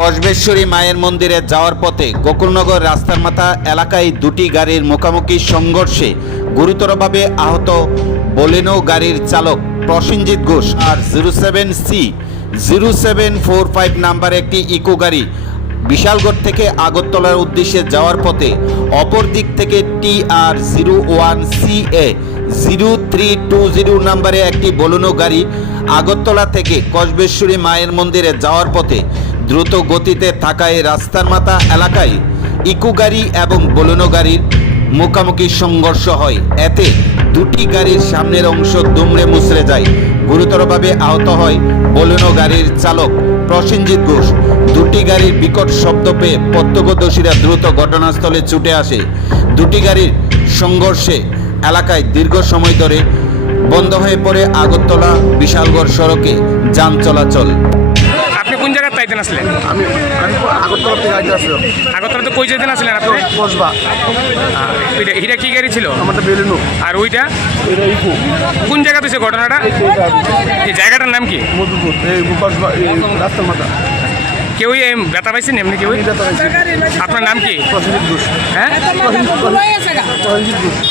কসবেশ্বরী মায়ের মন্দিরে যাওয়ার পথে গোকুলনগর রাস্তার মাথা এলাকায় দুটি গাড়ির মুখোমুখি সংঘর্ষে গুরুতরভাবে আহত বলেনো গাড়ির চালক Prosenjit Ghosh R zero seven C, zero seven four five number একটি ইকো গাড়ি বিশালগড় থেকে আগরতলার উদ্দেশ্যে যাওয়ার পথে অপর দিক থেকে T R zero one C A, zero three two zero নাম্বারে একটি বলুনো গাড়ি আগরতলা থেকে কসবেশ্বরী মায়ের মন্দিরে যাওয়ার পথে দ্রুত গতিতে থাকায় রাস্তার মাথা এলাকায় ইকো গাড়ি এবং বলুনো গাড়ির মুখোমুখি সংঘর্ষ হয়। এতে দুটি গাড়ির সামনের অংশ দুমড়ে মুচড়ে যায়। গুরুতরভাবে আহত হয় বলুনো গাড়ির চালক প্রসেনজিৎ ঘোষ। দুটি গাড়ির বিকট শব্দ পেয়ে প্রত্যক্ষদর্শীরা দ্রুত ঘটনাস্থলে ছুটে আসে। দুটি গাড়ির সংঘর্ষে এলাকায় দীর্ঘ সময় ধরে বন্ধ হয়ে পড়ে আগরতলা বিশালগড় সড়কে যান চলাচল। কোন আসলেন আমি আমি আগরতলা থেকে তো কই যেতেন আসলেন আপনি? কসবা। ওইটা এটা কি গাড়ি ছিল? আমারটা বেলুনু। আর ওইটা? এটা ইকু। কোন জায়গাতে হয়েছে ঘটনাটা? এই জায়গাটার নাম কি? মধুপুর। এই কসবা রাস্তার মাথা। কেউই এই ব্যথা পাইছেন এমনি কেউই? আপনার নাম কি? প্রসেনজিৎ ঘোষ। হ্যাঁ? প্রসেনজিৎ ঘোষ।